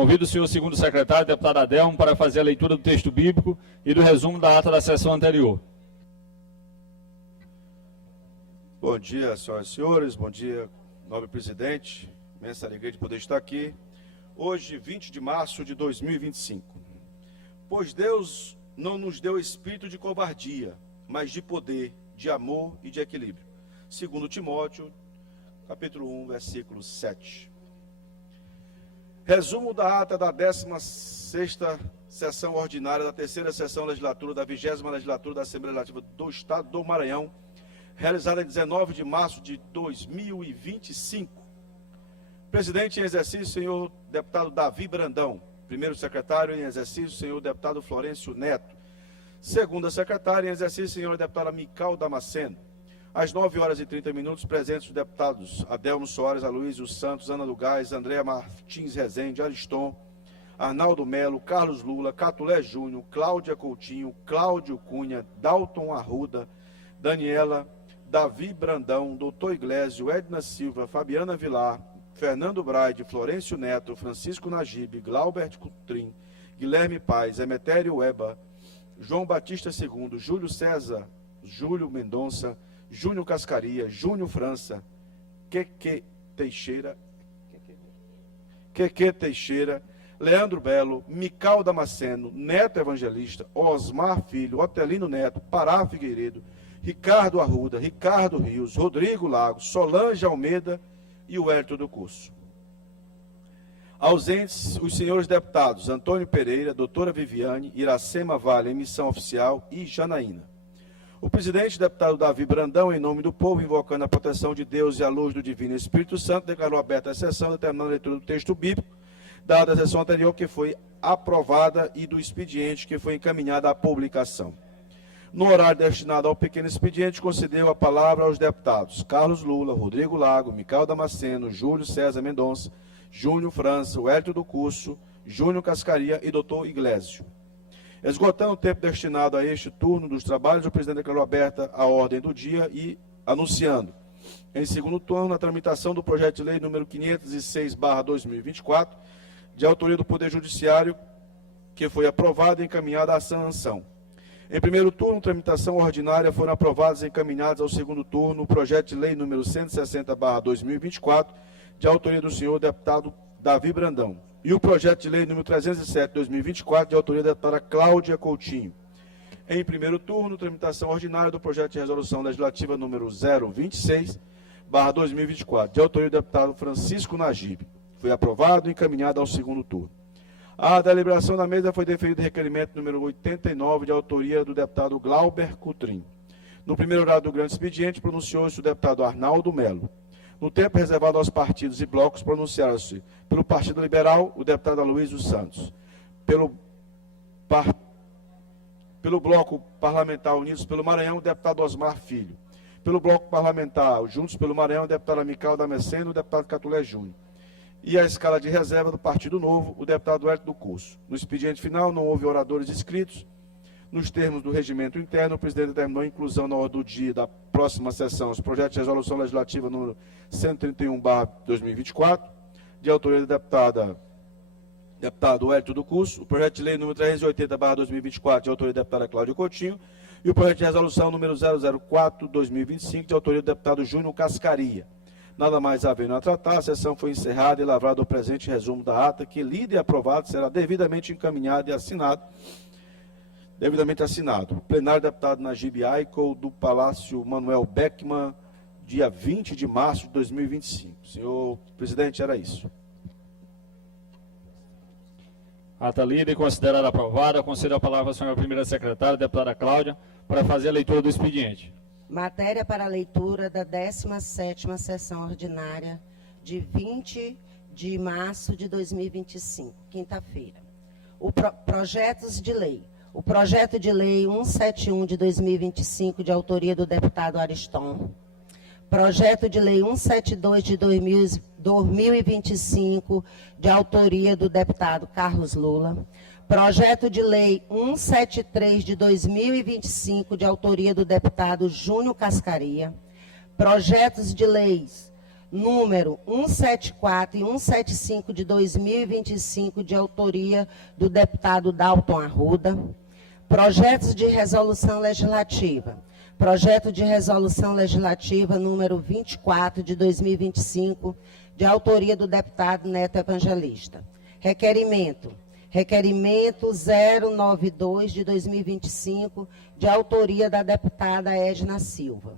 Convido o senhor segundo secretário, deputado Adelmo, para fazer a leitura do texto bíblico e do resumo da ata da sessão anterior. Bom dia, senhoras e senhores, bom dia, nobre presidente, imensa alegria de poder estar aqui. Hoje, 20 de março de 2025. Pois Deus não nos deu espírito de covardia, mas de poder, de amor e de equilíbrio. Segundo Timóteo, capítulo 1, versículo 7. Resumo da ata da 16ª sessão ordinária da 3ª sessão legislatura da 20ª legislatura da Assembleia Legislativa do Estado do Maranhão, realizada em 19 de março de 2025. Presidente em exercício, senhor deputado Davi Brandão. Primeiro secretário em exercício, senhor deputado Florencio Neto. Segunda secretária em exercício, senhora deputada Mical Damasceno. Às 9h30, presentes os deputados Adelmo Soares, Aloysio Santos, Ana Lugais, Andréa Martins Rezende, Ariston, Arnaldo Melo, Carlos Lula, Catulé Júnior, Cláudia Coutinho, Cláudio Cunha, Dalton Arruda, Daniela, Davi Brandão, Doutor Iglesio, Edna Silva, Fabiana Vilar, Fernando Braide, Florencio Neto, Francisco Najib, Glaubert Coutrin, Guilherme Paz, Emetério Eba, João Batista II, Júlio César, Júlio Mendonça, Júnior Cascaria, Júnior França, Queque Teixeira, Leandro Belo, Mical Damasceno, Neto Evangelista, Osmar Filho, Otelino Neto, Pará Figueiredo, Ricardo Arruda, Ricardo Rios, Rodrigo Lagos, Solange Almeida e o Hélio do Curso. Ausentes, os senhores deputados Antônio Pereira, doutora Viviane, Iracema Vale, em missão oficial, e Janaína. O presidente, deputado Davi Brandão, em nome do povo, invocando a proteção de Deus e a luz do Divino Espírito Santo, declarou aberta a sessão, determinando a leitura do texto bíblico, dada a sessão anterior que foi aprovada e do expediente que foi encaminhado à publicação. No horário destinado ao pequeno expediente, concedeu a palavra aos deputados Carlos Lula, Rodrigo Lago, Mical Damasceno, Júlio César Mendonça, Júnior França, o Hélio do Curso, Júnior Cascaria e doutor Iglesio. Esgotando o tempo destinado a este turno dos trabalhos, o presidente declarou aberta a ordem do dia e anunciando, em segundo turno, a tramitação do projeto de lei número 506/2024, de autoria do Poder Judiciário, que foi aprovado e encaminhado à sanção. Em primeiro turno, tramitação ordinária, foram aprovados e encaminhados ao segundo turno o projeto de lei número 160/2024, de autoria do senhor deputado Davi Brandão, e o projeto de lei número 307/2024, de autoria da deputada Cláudia Coutinho. Em primeiro turno, tramitação ordinária do projeto de resolução legislativa número 026/2024, de autoria do deputado Francisco Najib. Foi aprovado e encaminhado ao segundo turno. A deliberação da mesa foi deferido requerimento número 89, de autoria do deputado Glaubert Coutrin. No primeiro horário do grande expediente, pronunciou-se o deputado Arnaldo Melo. No tempo reservado aos partidos e blocos, pronunciaram-se pelo Partido Liberal, o deputado Aloysio Santos. Pelo Bloco Parlamentar Unidos pelo Maranhão, o deputado Osmar Filho. Pelo Bloco Parlamentar Juntos pelo Maranhão, o deputado Mical Damasceno, o deputado Catulé Júnior. E a escala de reserva do Partido Novo, o deputado Hélio do Curso. No expediente final, não houve oradores inscritos. Nos termos do regimento interno, o presidente determinou a inclusão na ordem do dia da próxima sessão os projetos de resolução legislativa número 131/2024, de autoria da deputado Hélio do Curso, o projeto de lei número 380/2024, de autoria da deputada Cláudia Coutinho, e o projeto de resolução número 004/2025, de autoria do deputado Júnior Cascaria. Nada mais havendo a tratar, a sessão foi encerrada e lavrado o presente resumo da ata, que, lido e aprovado, será devidamente encaminhado e assinado. Plenário deputado Najib Aiko, do Palácio Manuel Beckman, dia 20 de março de 2025. Senhor presidente, era isso. Ata lida e considerada aprovada. Concedo a palavra à senhora primeira secretária, deputada Cláudia, para fazer a leitura do expediente. Matéria para a leitura da 17ª sessão ordinária de 20 de março de 2025, quinta-feira. Projetos de lei. O projeto de lei 171 de 2025, de autoria do deputado Ariston. Projeto de lei 172 de 2025, de autoria do deputado Carlos Lula. Projeto de lei 173 de 2025, de autoria do deputado Júnior Cascaria. Projetos de leis número 174 e 175 de 2025, de autoria do deputado Dalton Arruda. Projetos de resolução legislativa. Projeto de resolução legislativa número 24 de 2025, de autoria do deputado Neto Evangelista. Requerimento. Requerimento 092 de 2025, de autoria da deputada Edna Silva.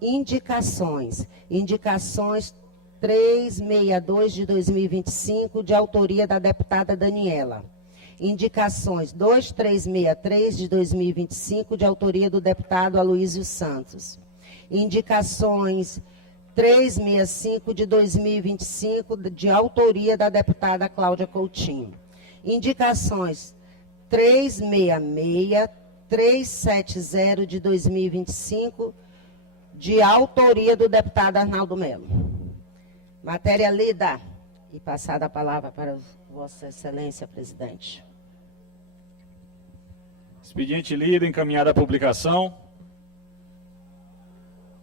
Indicações. Indicações 362 de 2025, de autoria da deputada Daniela. Indicações 2363 de 2025, de autoria do deputado Aloísio Santos. Indicações 365 de 2025, de autoria da deputada Cláudia Coutinho. Indicações 366, 370 de 2025, de autoria do deputado Arnaldo Melo. Matéria lida e passada a palavra para Vossa Excelência, presidente. Expediente lido, encaminhada à publicação.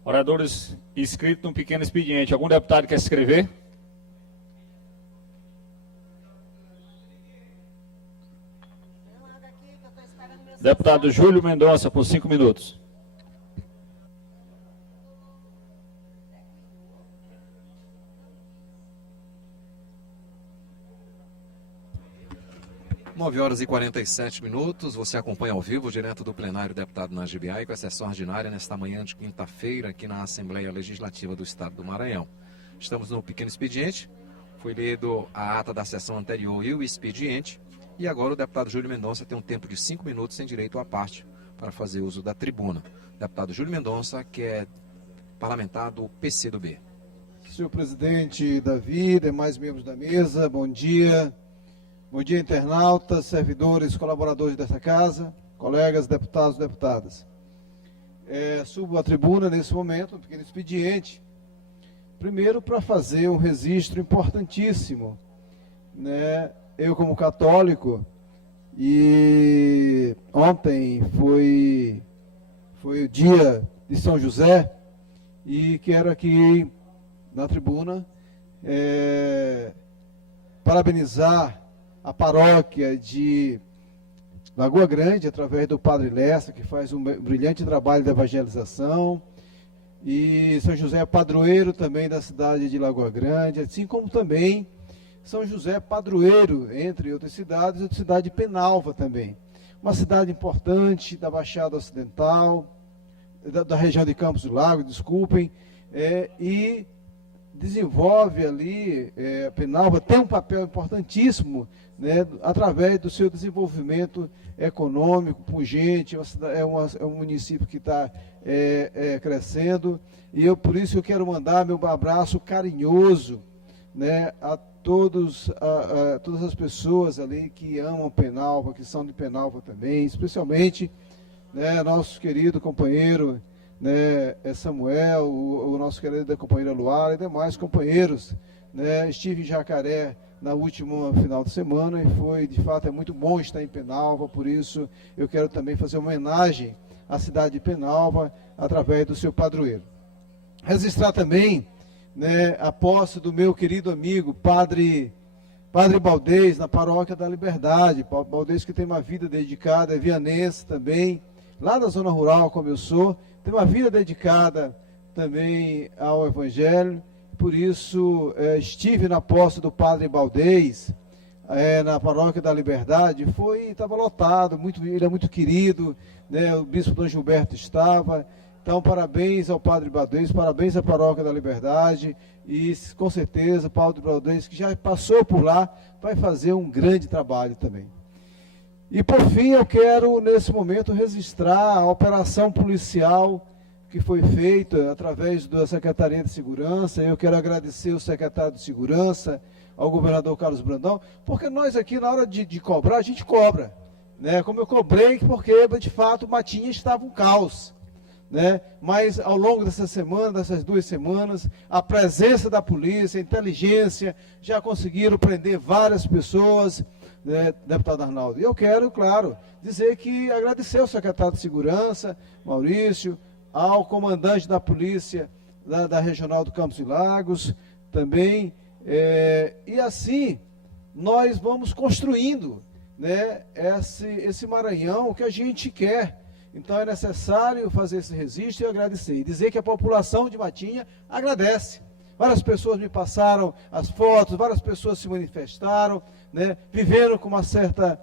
Oradores inscritos no pequeno expediente. Algum deputado quer se inscrever? Deputado Júlio Mendonça, por 5 minutos. Nove horas e 47 minutos, você acompanha ao vivo, direto do plenário, deputado Najib Ai, com a sessão ordinária nesta manhã de quinta-feira, aqui na Assembleia Legislativa do Estado do Maranhão. Estamos no pequeno expediente, foi lido a ata da sessão anterior e o expediente, e agora o deputado Júlio Mendonça tem um tempo de 5 minutos sem direito à parte para fazer uso da tribuna. Deputado Júlio Mendonça, que é parlamentar do PCdoB. Senhor presidente Davi, demais membros da mesa, bom dia. Bom dia, internautas, servidores, colaboradores desta casa, colegas, deputados e deputadas. Subo à tribuna nesse momento, um pequeno expediente, primeiro para fazer um registro importantíssimo, né? Eu como católico, e ontem foi o dia de São José, e quero aqui na tribuna parabenizar a paróquia de Lagoa Grande, através do Padre Lessa, que faz um brilhante trabalho de evangelização, e São José é padroeiro também da cidade de Lagoa Grande, assim como também São José é padroeiro, entre outras cidades, a cidade de Penalva também. Uma cidade importante da Baixada Ocidental, da região de Campos do Lago, desculpem, e desenvolve ali, Penalva tem um papel importantíssimo, né, através do seu desenvolvimento econômico, pungente, é um município que está crescendo, e por isso eu quero mandar meu abraço carinhoso, né, a todas as pessoas ali que amam Penalva, que são de Penalva também, especialmente, né, nosso querido companheiro, né, Samuel, o nosso querido companheira Luara e demais companheiros, né. Estive em Jacaré na última final de semana e foi, de fato, é muito bom estar em Penalva, por isso eu quero também fazer uma homenagem à cidade de Penalva através do seu padroeiro. Registrar também, né, a posse do meu querido amigo, Padre Baldez, na Paróquia da Liberdade. Baldez, que tem uma vida dedicada, é vianense também, lá da zona rural, como eu sou, tem uma vida dedicada também ao Evangelho. Por isso, estive na posse do Padre Baldez, na Paróquia da Liberdade, estava lotado, ele é muito querido, né, o Bispo Dom Gilberto estava. Então, parabéns ao Padre Baldez, parabéns à Paróquia da Liberdade, e com certeza o Padre Baldez, que já passou por lá, vai fazer um grande trabalho também. E por fim, eu quero nesse momento registrar a operação policial que foi feita através da Secretaria de Segurança. Eu quero agradecer o secretário de Segurança, ao governador Carlos Brandão, porque nós aqui, na hora de cobrar, a gente cobra, né? Como eu cobrei, porque de fato Matinha estava um caos, né? Mas ao longo dessa semana, dessas 2 semanas, a presença da polícia, a inteligência, já conseguiram prender várias pessoas, né, deputado Arnaldo. E eu quero, claro, dizer que agradecer ao secretário de Segurança, Maurício, ao comandante da Polícia da Regional do Campos e Lagos também, e assim nós vamos construindo, né, esse Maranhão que a gente quer. Então é necessário fazer esse registro e agradecer, e dizer que a população de Matinha agradece. Várias pessoas me passaram as fotos, várias pessoas se manifestaram, né, viveram com uma certa...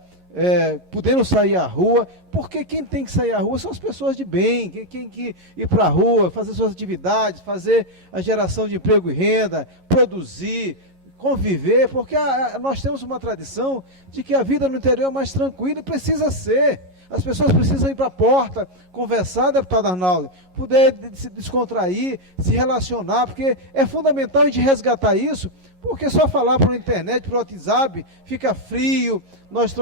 podendo sair à rua, porque quem tem que sair à rua são as pessoas de bem, quem tem que ir para a rua, fazer suas atividades, fazer a geração de emprego e renda, produzir, conviver, porque nós temos uma tradição de que a vida no interior é mais tranquila e precisa ser. As pessoas precisam ir para a porta, conversar, deputado Arnaldo, poder se descontrair, se relacionar, porque é fundamental a gente resgatar isso, porque só falar pela internet, pelo WhatsApp, fica frio, nós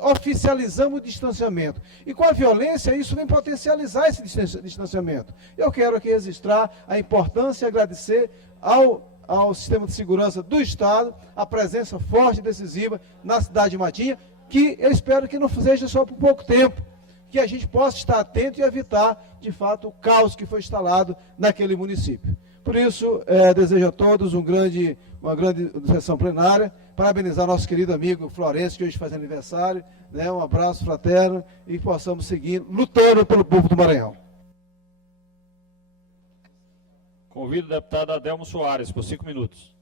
oficializamos o distanciamento. E com a violência, isso vem potencializar esse distanciamento. Eu quero aqui registrar a importância e agradecer ao sistema de segurança do Estado, a presença forte e decisiva na cidade de Matinha, que eu espero que não seja só por pouco tempo, que a gente possa estar atento e evitar, de fato, o caos que foi instalado naquele município. Por isso, desejo a todos uma grande sessão plenária, parabenizar nosso querido amigo Florencio, que hoje faz aniversário, né, um abraço fraterno, e que possamos seguir lutando pelo povo do Maranhão. Convido o deputado Adelmo Soares, por 5 minutos.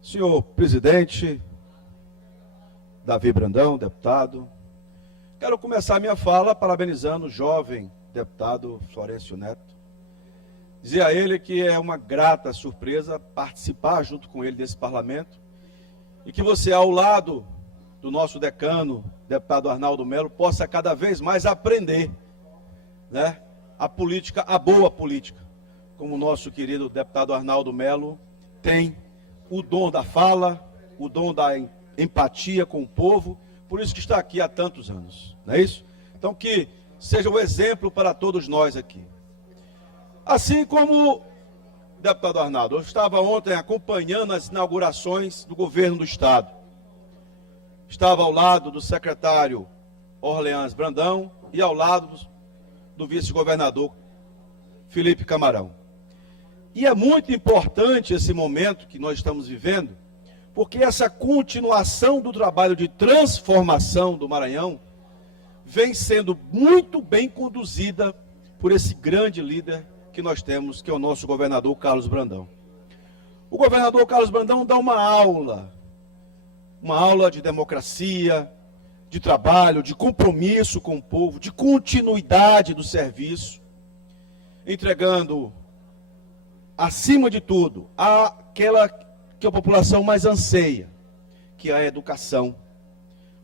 Senhor presidente, Davi Brandão, deputado, quero começar minha fala parabenizando o jovem deputado Florencio Neto. Dizer a ele que é uma grata surpresa participar junto com ele desse parlamento e que você, ao lado do nosso decano, deputado Arnaldo Melo, possa cada vez mais aprender, né, a política, a boa política, como o nosso querido deputado Arnaldo Melo tem o dom da fala, o dom da empatia com o povo, por isso que está aqui há tantos anos, não é isso? Então que seja um exemplo para todos nós aqui. Assim como, deputado Arnaldo, eu estava ontem acompanhando as inaugurações do governo do Estado. Estava ao lado do secretário Orleans Brandão e ao lado do vice-governador Felipe Camarão. E é muito importante esse momento que nós estamos vivendo, porque essa continuação do trabalho de transformação do Maranhão vem sendo muito bem conduzida por esse grande líder que nós temos, que é o nosso governador Carlos Brandão. O governador Carlos Brandão dá uma aula de democracia, de trabalho, de compromisso com o povo, de continuidade do serviço, entregando, acima de tudo, aquela que a população mais anseia, que é a educação.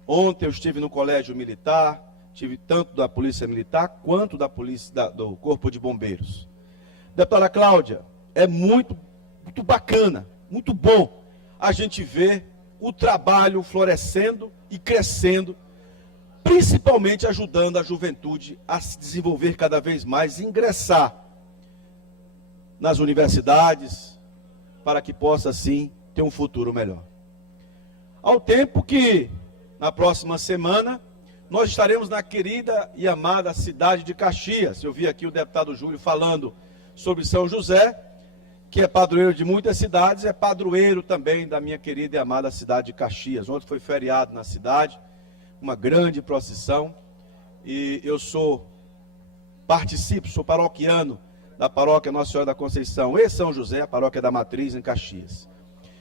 Ontem eu estive no colégio militar, tive tanto da Polícia Militar quanto da polícia, do Corpo de Bombeiros. Deputada Cláudia, é muito bacana, muito bom a gente ver o trabalho florescendo e crescendo, principalmente ajudando a juventude a se desenvolver cada vez mais, ingressar nas universidades, para que possa, assim, ter um futuro melhor. Ao tempo que, na próxima semana, nós estaremos na querida e amada cidade de Caxias. Eu vi aqui o deputado Júlio falando sobre São José, que é padroeiro de muitas cidades, é padroeiro também da minha querida e amada cidade de Caxias. Ontem foi feriado na cidade, uma grande procissão, e eu participo, sou paroquiano da paróquia Nossa Senhora da Conceição e São José, a paróquia da Matriz, em Caxias.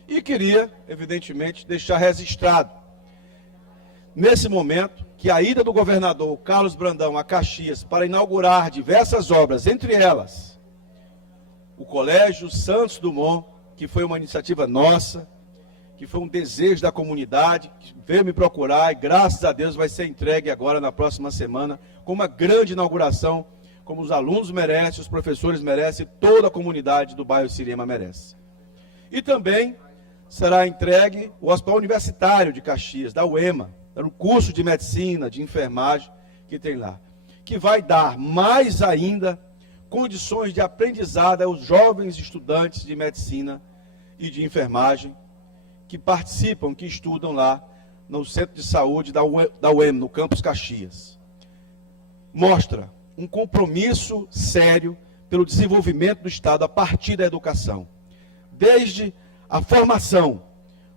E queria, evidentemente, deixar registrado, nesse momento, que a ida do governador Carlos Brandão a Caxias para inaugurar diversas obras, entre elas o Colégio Santos Dumont, que foi uma iniciativa nossa, que foi um desejo da comunidade, que veio me procurar e, graças a Deus, vai ser entregue agora na próxima semana, com uma grande inauguração, como os alunos merecem, os professores merecem, toda a comunidade do bairro Siriema merece. E também será entregue o Hospital Universitário de Caxias, da UEMA, o curso de medicina, de enfermagem que tem lá, que vai dar mais ainda condições de aprendizado aos jovens estudantes de medicina e de enfermagem, que participam, que estudam lá no Centro de Saúde da UEM, no Campus Caxias. Mostra um compromisso sério pelo desenvolvimento do Estado a partir da educação. Desde a formação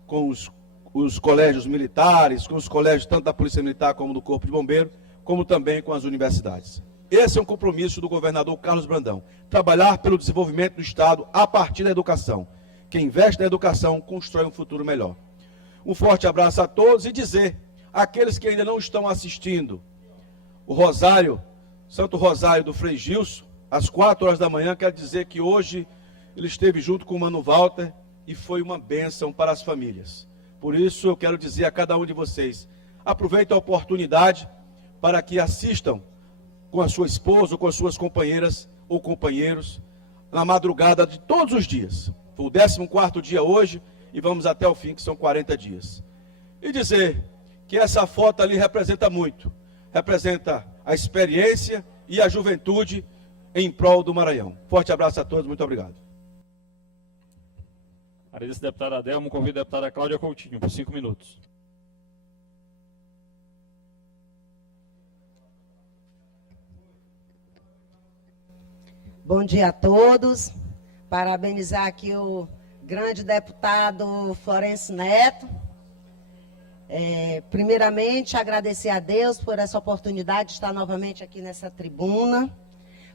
com os colégios militares, com os colégios tanto da Polícia Militar como do Corpo de Bombeiro, como também com as universidades. Esse é um compromisso do governador Carlos Brandão, trabalhar pelo desenvolvimento do Estado a partir da educação. Quem investe na educação constrói um futuro melhor. Um forte abraço a todos e dizer àqueles que ainda não estão assistindo o Rosário, Santo Rosário do Frei Gilson, às 4 horas da manhã, quero dizer que hoje ele esteve junto com o Mano Walter e foi uma bênção para as famílias. Por isso eu quero dizer a cada um de vocês, aproveitem a oportunidade para que assistam com a sua esposa ou com as suas companheiras ou companheiros na madrugada de todos os dias. Foi o 14º dia hoje e vamos até o fim, que são 40 dias. E dizer que essa foto ali representa muito. Representa a experiência e a juventude em prol do Maranhão. Forte abraço a todos, muito obrigado. Agradeço, deputada Adelmo. Convido a deputada Cláudia Coutinho, por 5 minutos. Bom dia a todos. Parabenizar aqui o grande deputado Florencio Neto. Primeiramente, agradecer a Deus por essa oportunidade de estar novamente aqui nessa tribuna.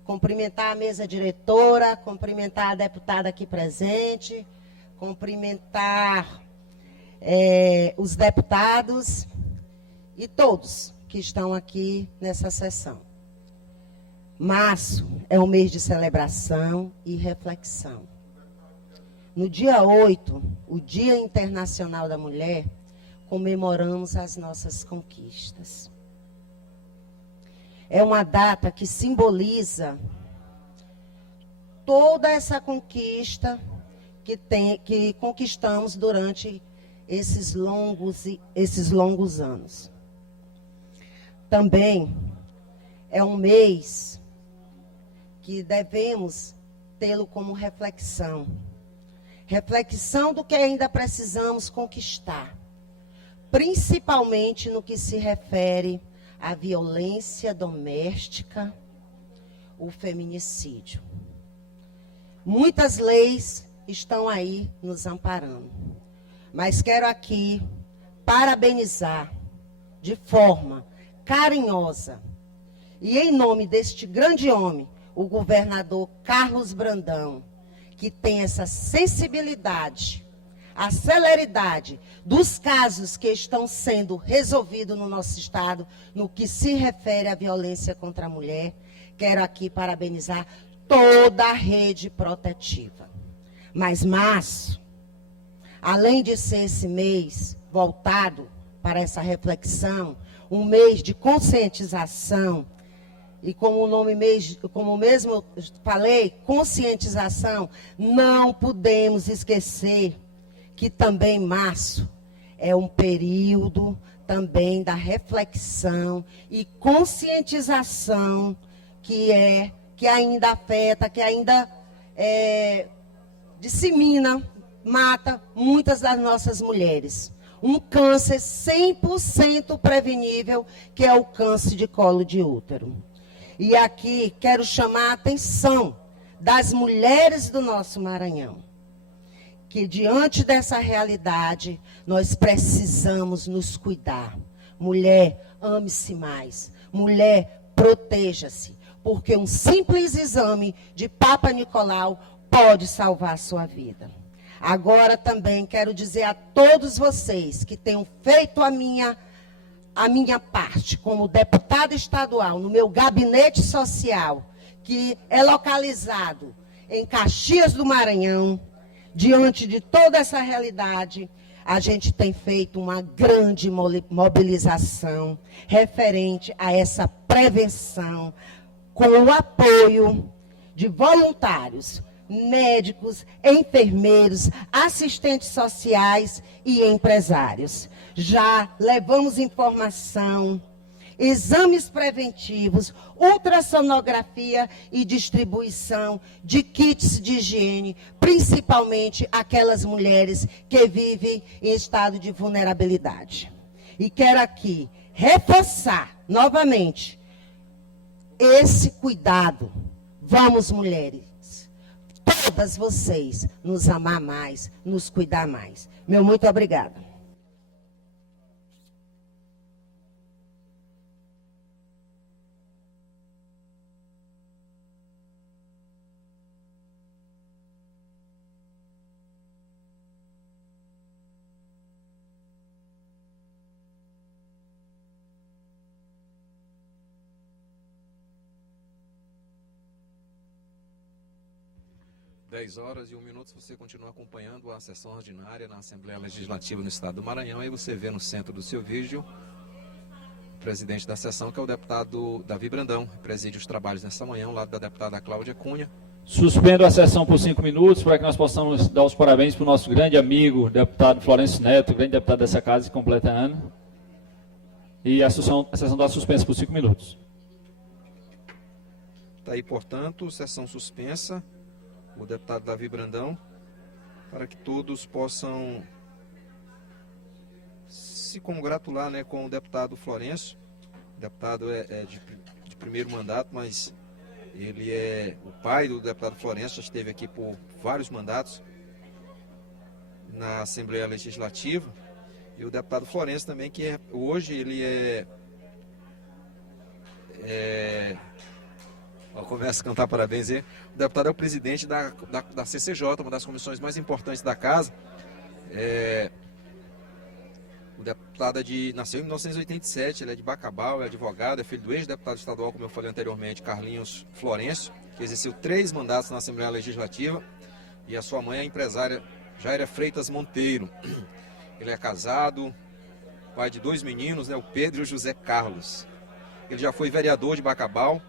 Cumprimentar a mesa diretora, cumprimentar a deputada aqui presente, cumprimentar os deputados e todos que estão aqui nessa sessão. Março é um mês de celebração e reflexão. No dia 8, o Dia Internacional da Mulher, comemoramos as nossas conquistas. É uma data que simboliza toda essa conquista que conquistamos durante esses longos anos. Também é um mês que devemos tê-lo como reflexão. Reflexão do que ainda precisamos conquistar, principalmente no que se refere à violência doméstica, o feminicídio. Muitas leis estão aí nos amparando, mas quero aqui parabenizar de forma carinhosa e em nome deste grande homem, o governador Carlos Brandão, que tem essa sensibilidade, a celeridade dos casos que estão sendo resolvidos no nosso estado, no que se refere à violência contra a mulher. Quero aqui parabenizar toda a rede protetiva. Mas março, além de ser esse mês voltado para essa reflexão, um mês de conscientização, e como mesmo eu falei, conscientização, não podemos esquecer que também março é um período também da reflexão e conscientização que ainda afeta, que ainda dissemina, mata muitas das nossas mulheres. Um câncer 100% prevenível, que é o câncer de colo de útero. E aqui quero chamar a atenção das mulheres do nosso Maranhão, que diante dessa realidade, nós precisamos nos cuidar. Mulher, ame-se mais. Mulher, proteja-se. Porque um simples exame de Papa Nicolau pode salvar a sua vida. Agora também quero dizer a todos vocês que tenham feito a minha parte como deputada estadual no meu gabinete social, que é localizado em Caxias do Maranhão. Diante de toda essa realidade, a gente tem feito uma grande mobilização referente a essa prevenção, com o apoio de voluntários, médicos, enfermeiros, assistentes sociais e empresários. Já levamos informação exames preventivos, ultrassonografia e distribuição de kits de higiene, principalmente aquelas mulheres que vivem em estado de vulnerabilidade. E quero aqui reforçar novamente esse cuidado. Vamos, mulheres, todas vocês, nos amar mais, nos cuidar mais. Meu muito obrigada. Horas e 1 minuto, você continua acompanhando a sessão ordinária na Assembleia Legislativa no Estado do Maranhão. Aí você vê no centro do seu vídeo o presidente da sessão, que é o deputado Davi Brandão, que preside os trabalhos nessa manhã, ao lado da deputada Cláudia Cunha. Suspendo a sessão por 5 minutos para que nós possamos dar os parabéns para o nosso grande amigo, deputado Florencio Neto, grande deputado dessa casa, que completa ano. E a sessão está suspensa por 5 minutos. Está aí, portanto, sessão suspensa. O deputado Davi Brandão, para que todos possam se congratular, né, com o deputado Florencio. O deputado é de primeiro mandato, mas ele é o pai do deputado Florencio, já esteve aqui por vários mandatos na Assembleia Legislativa. E o deputado Florencio também, que hoje ele começa a cantar parabéns aí. O deputado é o presidente da CCJ, uma das comissões mais importantes da casa. O deputado nasceu em 1987, ele é de Bacabal, é advogado, é filho do ex-deputado estadual, como eu falei anteriormente, Carlinhos Florencio, que exerceu 3 mandatos na Assembleia Legislativa, e a sua mãe é a empresária Jaira Freitas Monteiro. Ele é casado, pai de 2 meninos, né, o Pedro e o José Carlos. Ele já foi vereador de Bacabal.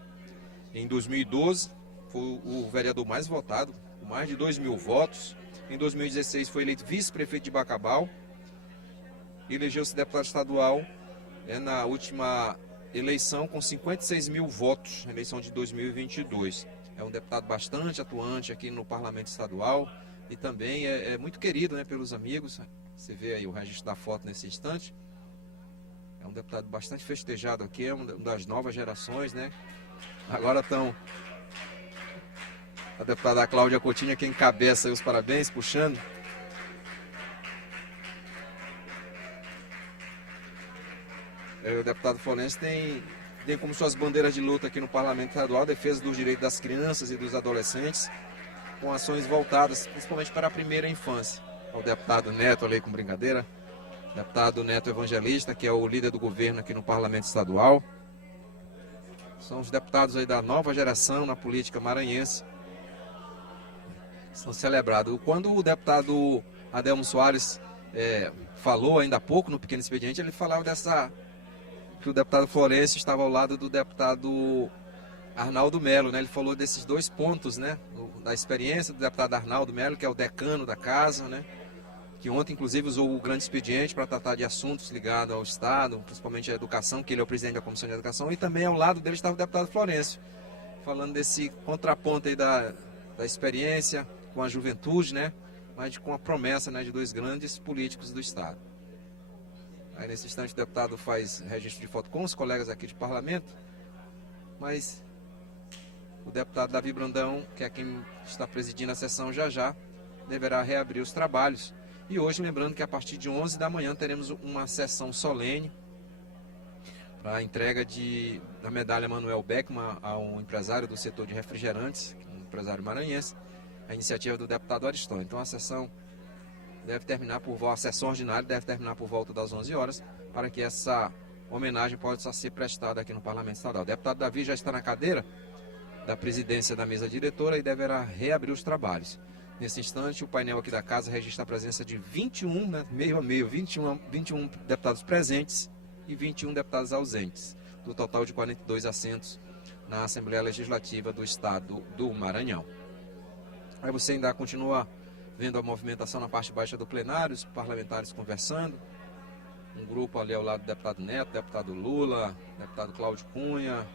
Em 2012, foi o vereador mais votado, com mais de 2.000 votos. Em 2016, foi eleito vice-prefeito de Bacabal. E elegeu-se deputado estadual na última eleição com 56.000 votos, na eleição de 2022. É um deputado bastante atuante aqui no Parlamento Estadual e também é muito querido, né, pelos amigos. Você vê aí o registro da foto nesse instante. É um deputado bastante festejado aqui, é uma das novas gerações, né? Agora estão a deputada Cláudia Coutinho, que encabeça aí os parabéns, puxando. O deputado Florencio tem como suas bandeiras de luta aqui no Parlamento Estadual a defesa dos direitos das crianças e dos adolescentes, com ações voltadas principalmente para a primeira infância. O deputado Neto, ali com brincadeira, deputado Neto Evangelista, que é o líder do governo aqui no Parlamento Estadual. São os deputados aí da nova geração na política maranhense. São celebrados. Quando o deputado Adelmo Soares falou ainda há pouco no Pequeno Expediente, ele falava que o deputado Florencio estava ao lado do deputado Arnaldo Melo, né? Ele falou desses 2 pontos, né? Da experiência do deputado Arnaldo Melo, que é o decano da casa, né? Que ontem, inclusive, usou o grande expediente para tratar de assuntos ligados ao Estado, principalmente à educação, que ele é o presidente da Comissão de Educação, e também ao lado dele estava o deputado Florencio, falando desse contraponto aí da experiência com a juventude, né? Mas com a promessa, né, de 2 grandes políticos do Estado. Aí, nesse instante, o deputado faz registro de foto com os colegas aqui de parlamento, mas o deputado Davi Brandão, que é quem está presidindo a sessão já, deverá reabrir os trabalhos. E hoje, lembrando que a partir de 11 da manhã teremos uma sessão solene para a entrega da medalha Manuel Beckman a um empresário do setor de refrigerantes, um empresário maranhense, a iniciativa do deputado Ariston. Então a sessão a sessão ordinária deve terminar por volta das 11 horas, para que essa homenagem possa ser prestada aqui no Parlamento Estadual. O deputado Davi já está na cadeira da presidência da mesa diretora e deverá reabrir os trabalhos. Nesse instante, o painel aqui da casa registra a presença de 21, né, meio a meio, 21 deputados presentes e 21 deputados ausentes, do total de 42 assentos na Assembleia Legislativa do Estado do Maranhão. Aí você ainda continua vendo a movimentação na parte baixa do plenário, os parlamentares conversando. um grupo ali ao lado do deputado Neto, deputado Lula, deputado Cláudio Cunha,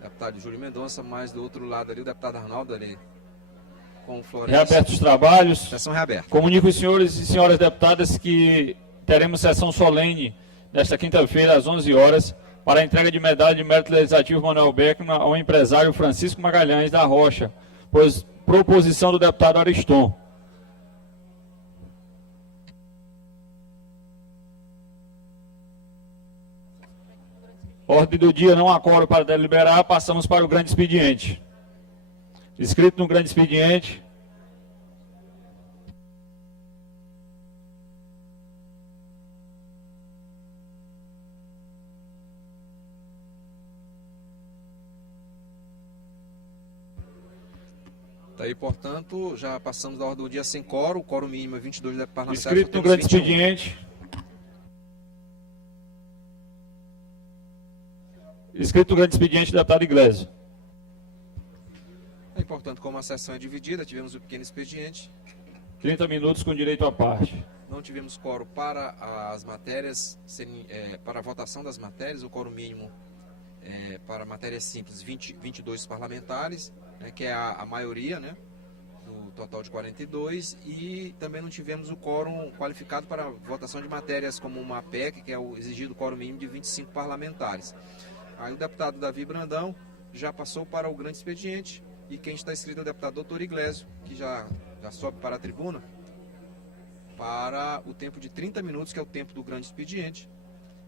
deputado Júlio Mendonça, mais do outro lado ali o deputado Arnaldo ali, com o Florencio. Reabertos os trabalhos. Sessão reaberta. Comunico os senhores e senhoras deputadas que teremos sessão solene nesta quinta-feira, às 11 horas, para a entrega de medalha de mérito legislativo Manuel Beckman ao empresário Francisco Magalhães da Rocha, pois proposição do deputado Ariston. Ordem do dia, não há quórum para deliberar, passamos para o grande expediente. Inscrito no grande expediente. Tá aí, portanto, já passamos da ordem do dia sem quórum. O quórum mínimo é 22 parlamentares. Inscrito no grande expediente. Inscrito no grande expediente, deputado Iglesias. É importante, como a sessão é dividida, tivemos o pequeno expediente. 30 minutos com direito à parte. Não tivemos quórum para as matérias, para a votação das matérias. O quórum mínimo para matérias simples, 22 parlamentares, né, que é a maioria, né, do total de 42. E também não tivemos o quórum qualificado para a votação de matérias como uma PEC, que é o exigido quórum mínimo de 25 parlamentares. Aí o deputado Davi Brandão já passou para o grande expediente, e quem está inscrito é o deputado doutor Iglesias, que já sobe para a tribuna, para o tempo de 30 minutos, que é o tempo do grande expediente,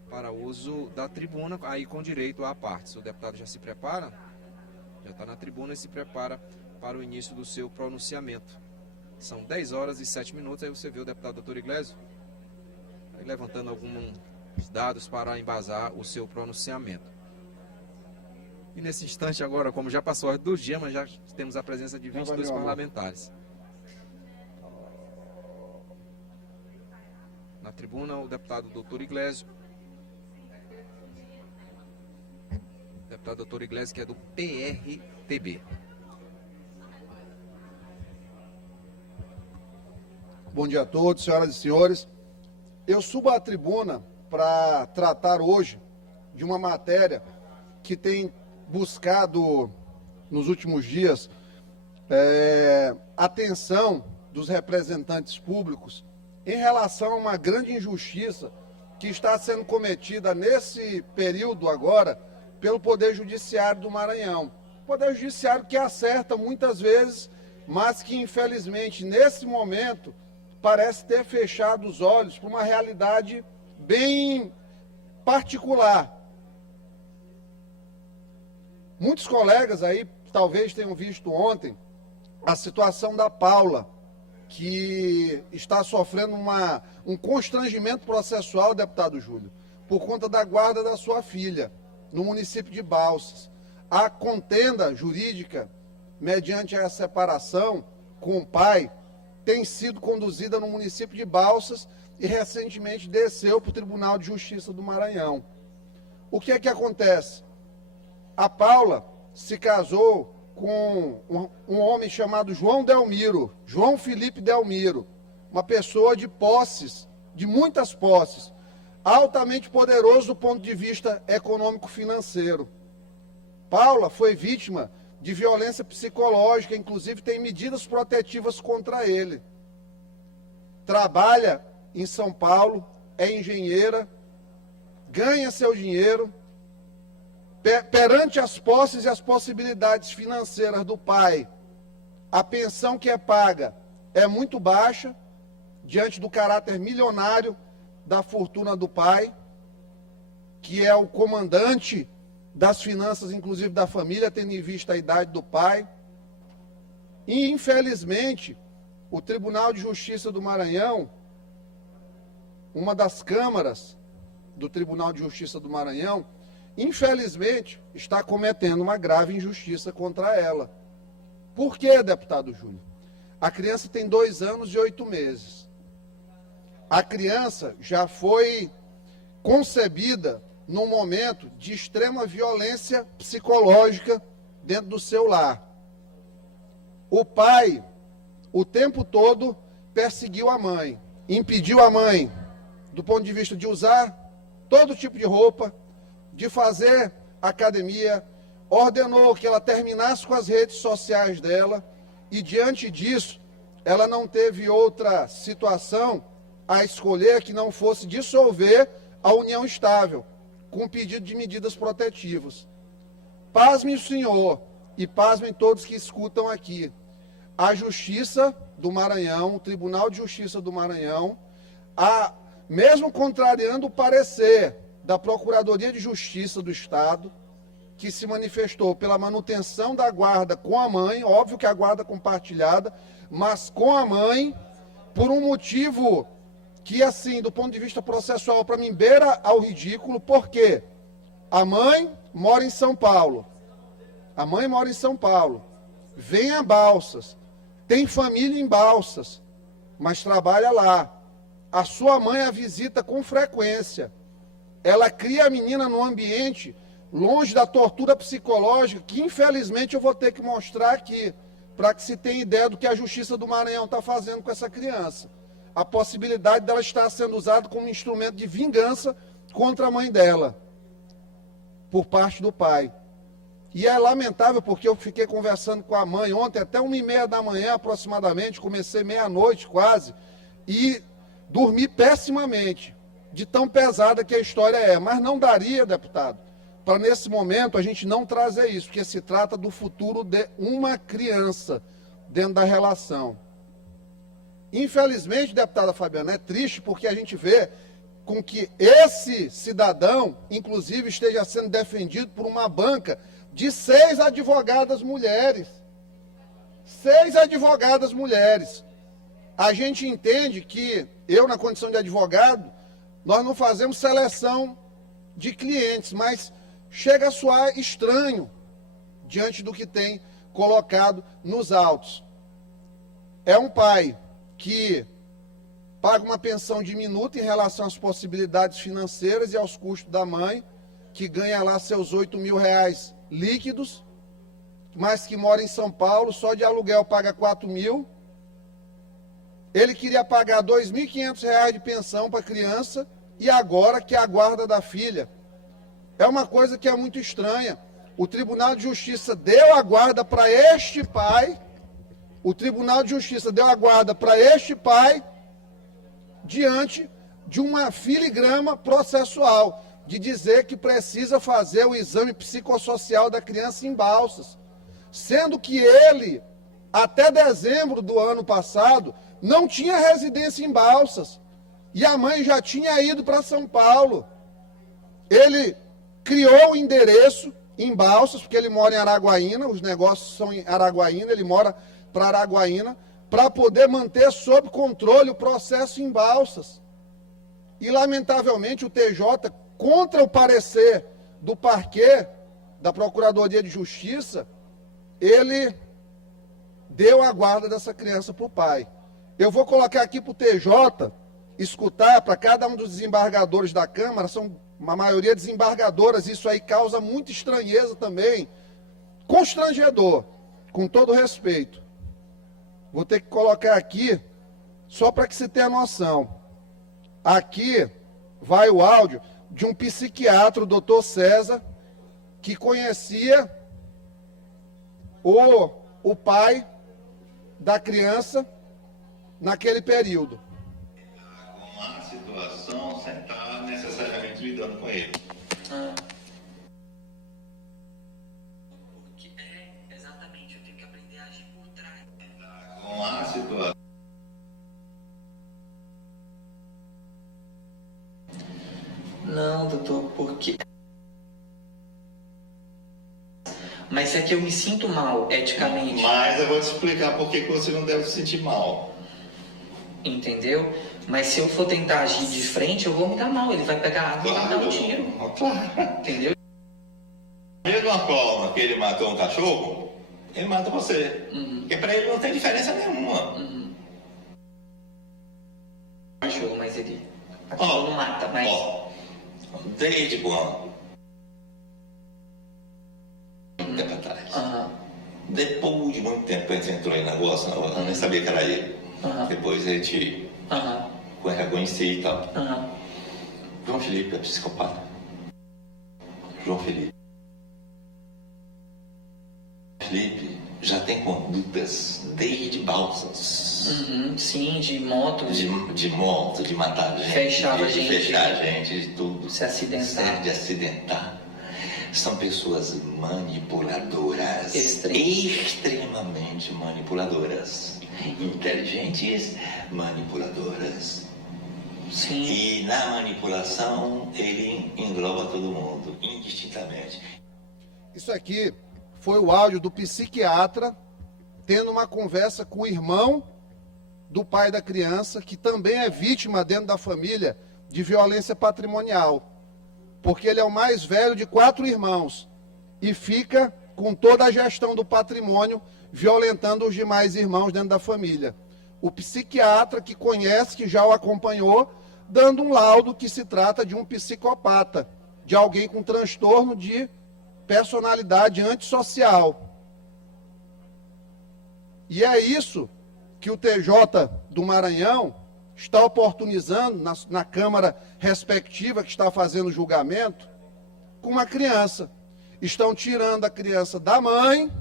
para uso da tribuna, aí com direito à parte. O deputado já se prepara, já está na tribuna e se prepara para o início do seu pronunciamento. São 10 horas e 7 minutos, aí você vê o deputado doutor Iglesias aí levantando alguns dados para embasar o seu pronunciamento. E nesse instante agora, como já passou a hora do dia, mas já temos a presença de 22 parlamentares. Na tribuna, o deputado doutor Iglesias. Deputado doutor Iglesias, que é do PRTB. Bom dia a todos, senhoras e senhores. Eu subo à tribuna para tratar hoje de uma matéria que tem buscado nos últimos dias atenção dos representantes públicos em relação a uma grande injustiça que está sendo cometida nesse período agora pelo Poder Judiciário do Maranhão. Poder Judiciário que acerta muitas vezes, mas que infelizmente nesse momento parece ter fechado os olhos para uma realidade bem particular. Muitos colegas aí talvez tenham visto ontem a situação da Paula, que está sofrendo um constrangimento processual, deputado Júlio, por conta da guarda da sua filha, no município de Balsas. A contenda jurídica, mediante a separação com o pai, tem sido conduzida no município de Balsas e recentemente desceu para o Tribunal de Justiça do Maranhão. O que é que acontece? A Paula se casou com um homem chamado João Delmiro, João Felipe Delmiro, uma pessoa de posses, de muitas posses, altamente poderoso do ponto de vista econômico-financeiro. Paula foi vítima de violência psicológica, inclusive tem medidas protetivas contra ele. Trabalha em São Paulo, é engenheira, ganha seu dinheiro. Perante as posses e as possibilidades financeiras do pai, a pensão que é paga é muito baixa, diante do caráter milionário da fortuna do pai, que é o comandante das finanças, inclusive da família, tendo em vista a idade do pai. E, infelizmente, o Tribunal de Justiça do Maranhão, uma das câmaras do Tribunal de Justiça do Maranhão, infelizmente, está cometendo uma grave injustiça contra ela. Por quê, deputado Júnior? A criança tem 2 anos e 8 meses. A criança já foi concebida num momento de extrema violência psicológica dentro do seu lar. O pai, o tempo todo, perseguiu a mãe, impediu a mãe do ponto de vista de usar todo tipo de roupa, de fazer academia, ordenou que ela terminasse com as redes sociais dela e, diante disso, ela não teve outra situação a escolher que não fosse dissolver a união estável, com pedido de medidas protetivas. Pasme o senhor e pasmem todos que escutam aqui. A Justiça do Maranhão, o Tribunal de Justiça do Maranhão, mesmo contrariando o parecer da Procuradoria de Justiça do Estado, que se manifestou pela manutenção da guarda com a mãe, óbvio que a guarda compartilhada, mas com a mãe, por um motivo que, assim, do ponto de vista processual, para mim, beira ao ridículo, porque a mãe mora em São Paulo. A mãe mora em São Paulo, vem a Balsas, tem família em Balsas, mas trabalha lá. A sua mãe a visita com frequência. Ela cria a menina num ambiente longe da tortura psicológica, que infelizmente eu vou ter que mostrar aqui, para que se tenha ideia do que a Justiça do Maranhão está fazendo com essa criança. A possibilidade dela estar sendo usada como instrumento de vingança contra a mãe dela, por parte do pai. E é lamentável porque eu fiquei conversando com a mãe ontem, até 1h30 da manhã aproximadamente, comecei meia-noite quase, e dormi pessimamente, de tão pesada que a história é. Mas não daria, deputado, para nesse momento a gente não trazer isso, porque se trata do futuro de uma criança dentro da relação. Infelizmente, deputada Fabiana, é triste porque a gente vê com que esse cidadão, inclusive, esteja sendo defendido por uma banca de 6 advogadas mulheres. 6 advogadas mulheres. A gente entende que, eu na condição de advogado, nós não fazemos seleção de clientes, mas chega a soar estranho diante do que tem colocado nos autos. É um pai que paga uma pensão diminuta em relação às possibilidades financeiras e aos custos da mãe, que ganha lá seus R$8.000 líquidos, mas que mora em São Paulo, só de aluguel paga R$4.000. Ele queria pagar R$2.500 de pensão para a criança e agora que a guarda da filha. É uma coisa que é muito estranha. O Tribunal de Justiça deu a guarda para este pai, o Tribunal de Justiça deu a guarda para este pai diante de uma filigrama processual, de dizer que precisa fazer o exame psicossocial da criança em Balsas, sendo que ele, até dezembro do ano passado, não tinha residência em Balsas, e a mãe já tinha ido para São Paulo. Ele criou o endereço em Balsas, porque ele mora em Araguaína, os negócios são em Araguaína, ele mora para Araguaína, para poder manter sob controle o processo em Balsas. E, lamentavelmente, o TJ, contra o parecer do parquê, da Procuradoria de Justiça, ele deu a guarda dessa criança para o pai. Eu vou colocar aqui para o TJ escutar, para cada um dos desembargadores da Câmara, são uma maioria desembargadoras, isso aí causa muita estranheza também, constrangedor, com todo respeito. Vou ter que colocar aqui, só para que você tenha noção. Aqui vai o áudio de um psiquiatra, o doutor César, que conhecia o pai da criança naquele período. Uma situação sem estar necessariamente lidando com ele. Porque exatamente, eu tenho que aprender a agir por trás. Com a situação. Não, doutor, porque... Mas é que eu me sinto mal, eticamente. Mas eu vou te explicar por que você não deve se sentir mal. Entendeu? Mas se eu for tentar agir de frente, eu vou me dar mal. Ele vai pegar água e vai me dar um tiro. Claro. Entendeu? Da mesma forma que ele matou um cachorro, ele mata você. Porque para ele não tem diferença nenhuma. Cachorro, mas ele... Aquilo não mata, mas... Desde quando? Tempo atrás. Depois de muito tempo que a gente entrou aí na negócio, eu nem sabia que era ele. Depois a gente reconheci e tal. João Felipe é psicopata. João Felipe já tem condutas desde Balsas. Sim, de moto. De moto, de matar gente. Fechava de gente. Fechar gente, de tudo. Se acidentar. De acidentar. São pessoas manipuladoras. Extremamente manipuladoras. Inteligentes, manipuladoras. Sim. E na manipulação ele engloba todo mundo, indistintamente. Isso aqui foi o áudio do psiquiatra tendo uma conversa com o irmão do pai da criança, que também é vítima dentro da família de violência patrimonial. Porque ele é o mais velho de 4 irmãos e fica com toda a gestão do patrimônio, violentando os demais irmãos dentro da família. O psiquiatra que conhece, que já o acompanhou, dando um laudo que se trata de um psicopata, de alguém com transtorno de personalidade antissocial. E é isso que o TJ do Maranhão está oportunizando na Câmara respectiva que está fazendo o julgamento com uma criança. Estão tirando a criança da mãe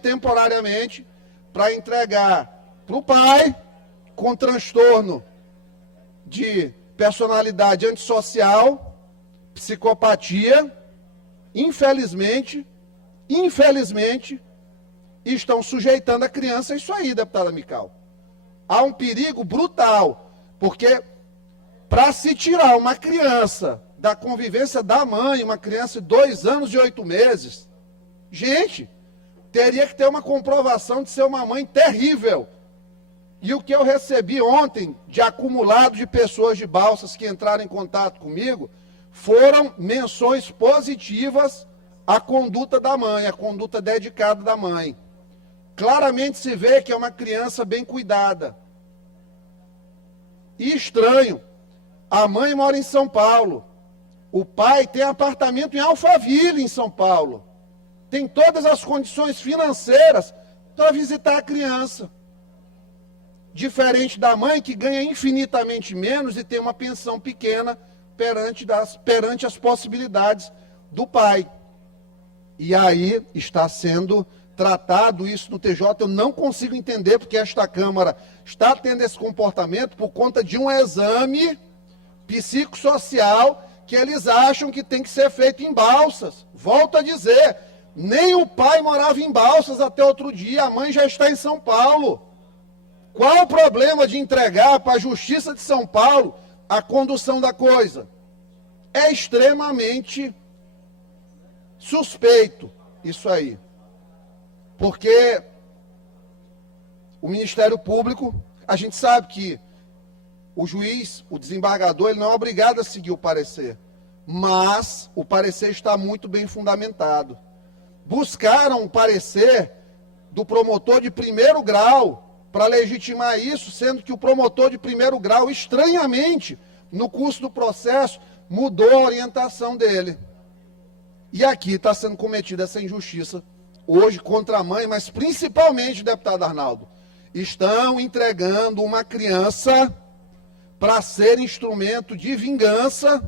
temporariamente, para entregar para o pai com transtorno de personalidade antissocial, psicopatia, infelizmente, estão sujeitando a criança a isso aí, deputada Mical. Há um perigo brutal, porque para se tirar uma criança da convivência da mãe, uma criança de 2 anos e 8 meses, gente, teria que ter uma comprovação de ser uma mãe terrível. E o que eu recebi ontem de acumulado de pessoas de Balsas que entraram em contato comigo foram menções positivas à conduta da mãe, à conduta dedicada da mãe. Claramente se vê que é uma criança bem cuidada. E estranho, a mãe mora em São Paulo, o pai tem apartamento em Alphaville, em São Paulo. Tem todas as condições financeiras para visitar a criança. Diferente da mãe, que ganha infinitamente menos e tem uma pensão pequena perante as possibilidades do pai. E aí está sendo tratado isso no TJ. Eu não consigo entender porque esta Câmara está tendo esse comportamento por conta de um exame psicossocial que eles acham que tem que ser feito em Balsas. Volto a dizer, nem o pai morava em Balsas até outro dia, a mãe já está em São Paulo. Qual o problema de entregar para a Justiça de São Paulo a condução da coisa? É extremamente suspeito isso aí. Porque o Ministério Público, a gente sabe que o juiz, o desembargador, ele não é obrigado a seguir o parecer. Mas o parecer está muito bem fundamentado. Buscaram um parecer do promotor de 1º grau para legitimar isso, sendo que o promotor de 1º grau, estranhamente, no curso do processo, mudou a orientação dele. E aqui está sendo cometida essa injustiça, hoje contra a mãe, mas principalmente, deputado Arnaldo, estão entregando uma criança para ser instrumento de vingança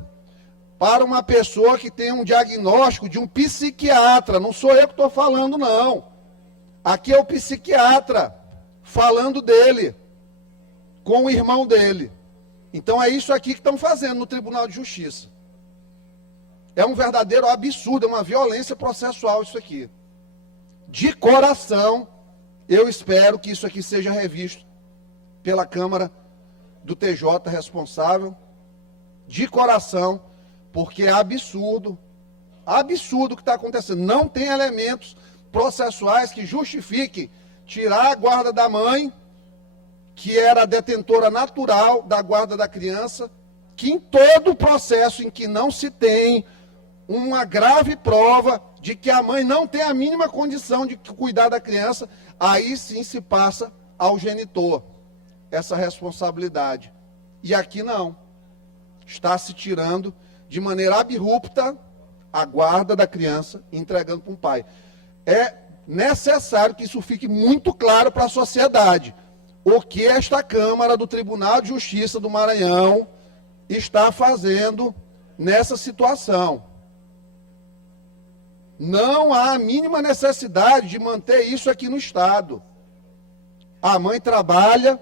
para uma pessoa que tem um diagnóstico de um psiquiatra. Não sou eu que estou falando, não. Aqui é o psiquiatra falando dele, com o irmão dele. Então é isso aqui que estão fazendo no Tribunal de Justiça. É um verdadeiro absurdo, é uma violência processual isso aqui. De coração, eu espero que isso aqui seja revisto pela Câmara do TJ responsável, de coração, porque é absurdo o que está acontecendo. Não tem elementos processuais que justifiquem tirar a guarda da mãe, que era a detentora natural da guarda da criança, que em todo o processo em que não se tem uma grave prova de que a mãe não tem a mínima condição de cuidar da criança, aí sim se passa ao genitor essa responsabilidade. E aqui não. Está se tirando de maneira abrupta a guarda da criança e entregando para um pai. É necessário que isso fique muito claro para a sociedade. O que esta Câmara do Tribunal de Justiça do Maranhão está fazendo nessa situação. Não há a mínima necessidade de manter isso aqui no Estado. A mãe trabalha,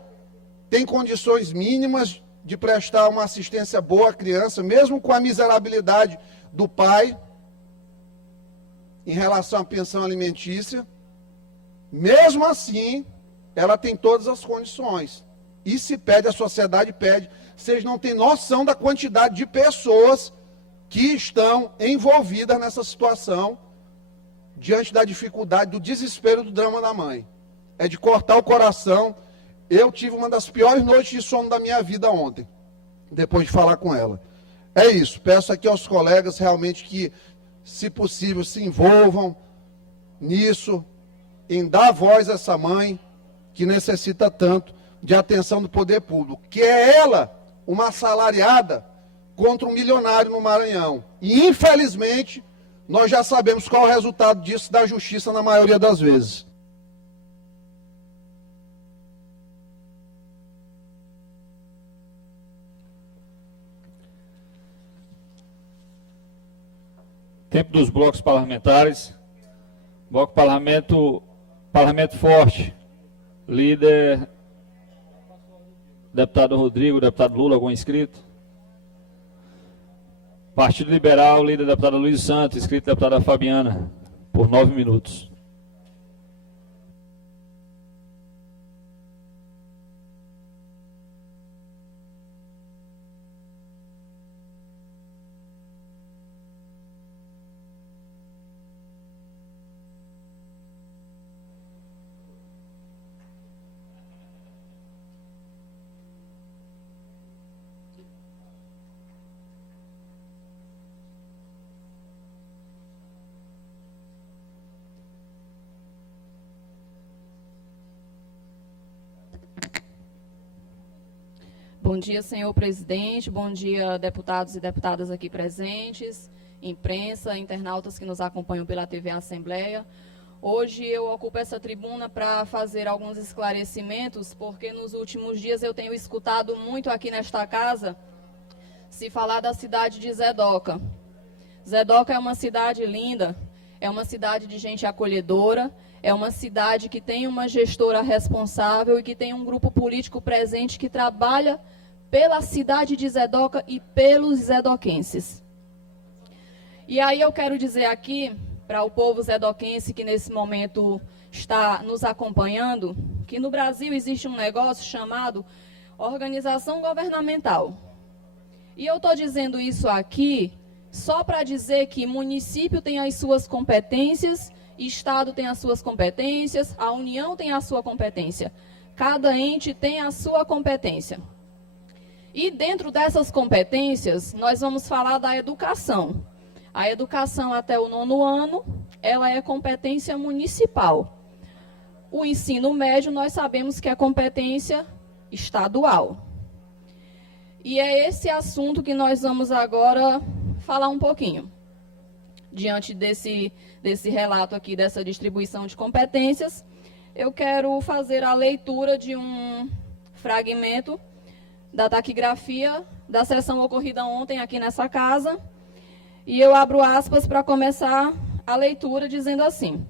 tem condições mínimas de prestar uma assistência boa à criança, mesmo com a miserabilidade do pai, em relação à pensão alimentícia. Mesmo assim, ela tem todas as condições. E se pede, a sociedade pede. Vocês não têm noção da quantidade de pessoas que estão envolvidas nessa situação, diante da dificuldade, do desespero, do drama da mãe. É de cortar o coração. Eu tive uma das piores noites de sono da minha vida ontem, depois de falar com ela. É isso, peço aqui aos colegas realmente que, se possível, se envolvam nisso, em dar voz a essa mãe que necessita tanto de atenção do poder público, que é ela, uma assalariada, contra um milionário no Maranhão. E, infelizmente, nós já sabemos qual é o resultado disso da justiça na maioria das vezes. Tempo dos blocos parlamentares. Bloco Parlamento Forte. Líder, deputado Rodrigo, deputado Lula, algum inscrito? Partido Liberal, líder, deputada Luiz Santos, inscrito, deputada Fabiana, por 9 minutos. Bom dia, senhor presidente, bom dia, deputados e deputadas aqui presentes, imprensa, internautas que nos acompanham pela TV Assembleia. Hoje eu ocupo essa tribuna para fazer alguns esclarecimentos, porque nos últimos dias eu tenho escutado muito aqui nesta casa se falar da cidade de Zedoca. Zedoca é uma cidade linda, é uma cidade de gente acolhedora, é uma cidade que tem uma gestora responsável e que tem um grupo político presente que trabalha pela cidade de Zedoca e pelos zedoquenses. E aí eu quero dizer aqui, para o povo zedoquense que nesse momento está nos acompanhando, que no Brasil existe um negócio chamado organização governamental. E eu estou dizendo isso aqui só para dizer que município tem as suas competências, Estado tem as suas competências, a União tem a sua competência. Cada ente tem a sua competência. E dentro dessas competências, nós vamos falar da educação. A educação até o 9º ano, ela é competência municipal. O ensino médio, nós sabemos que é competência estadual. E é esse assunto que nós vamos agora falar um pouquinho. Diante desse relato aqui, dessa distribuição de competências, eu quero fazer a leitura de um fragmento da taquigrafia da sessão ocorrida ontem aqui nessa casa. E eu abro aspas para começar a leitura dizendo assim: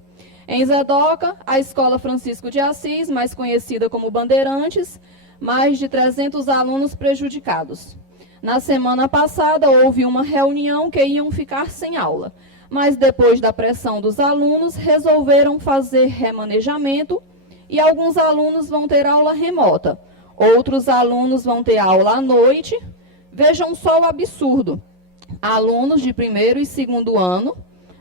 em Zedoca, a Escola Francisco de Assis, mais conhecida como Bandeirantes, mais de 300 alunos prejudicados. Na semana passada, houve uma reunião que iam ficar sem aula, mas depois da pressão dos alunos, resolveram fazer remanejamento e alguns alunos vão ter aula remota. Outros alunos vão ter aula à noite. Vejam só o absurdo. Alunos de 1º e 2º ano,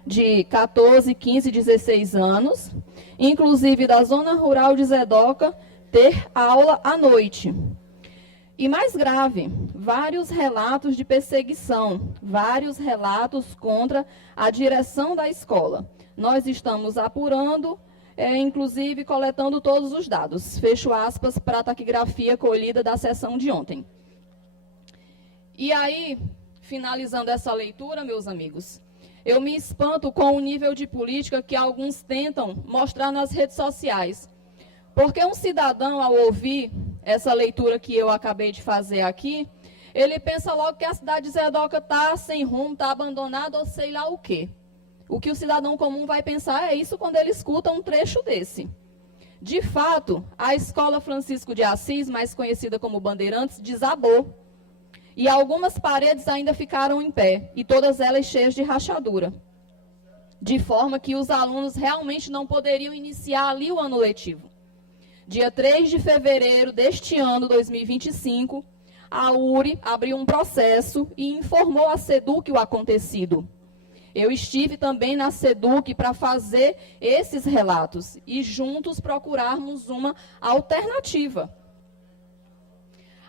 de 14, 15, 16 anos, inclusive da zona rural de Zedoca, ter aula à noite. E mais grave, vários relatos de perseguição, vários relatos contra a direção da escola. Nós estamos apurando, inclusive coletando todos os dados. Fecho aspas para a taquigrafia colhida da sessão de ontem. E aí, finalizando essa leitura, meus amigos, eu me espanto com o nível de política que alguns tentam mostrar nas redes sociais. Porque um cidadão, ao ouvir essa leitura que eu acabei de fazer aqui, ele pensa logo que a cidade de Zedoca está sem rumo, está abandonada ou sei lá o quê. O que o cidadão comum vai pensar é isso quando ele escuta um trecho desse. De fato, a Escola Francisco de Assis, mais conhecida como Bandeirantes, desabou. E algumas paredes ainda ficaram em pé, e todas elas cheias de rachadura. De forma que os alunos realmente não poderiam iniciar ali o ano letivo. Dia 3 de fevereiro deste ano, 2025, a URI abriu um processo e informou a SEDUC o acontecido. Eu estive também na SEDUC para fazer esses relatos e juntos procurarmos uma alternativa.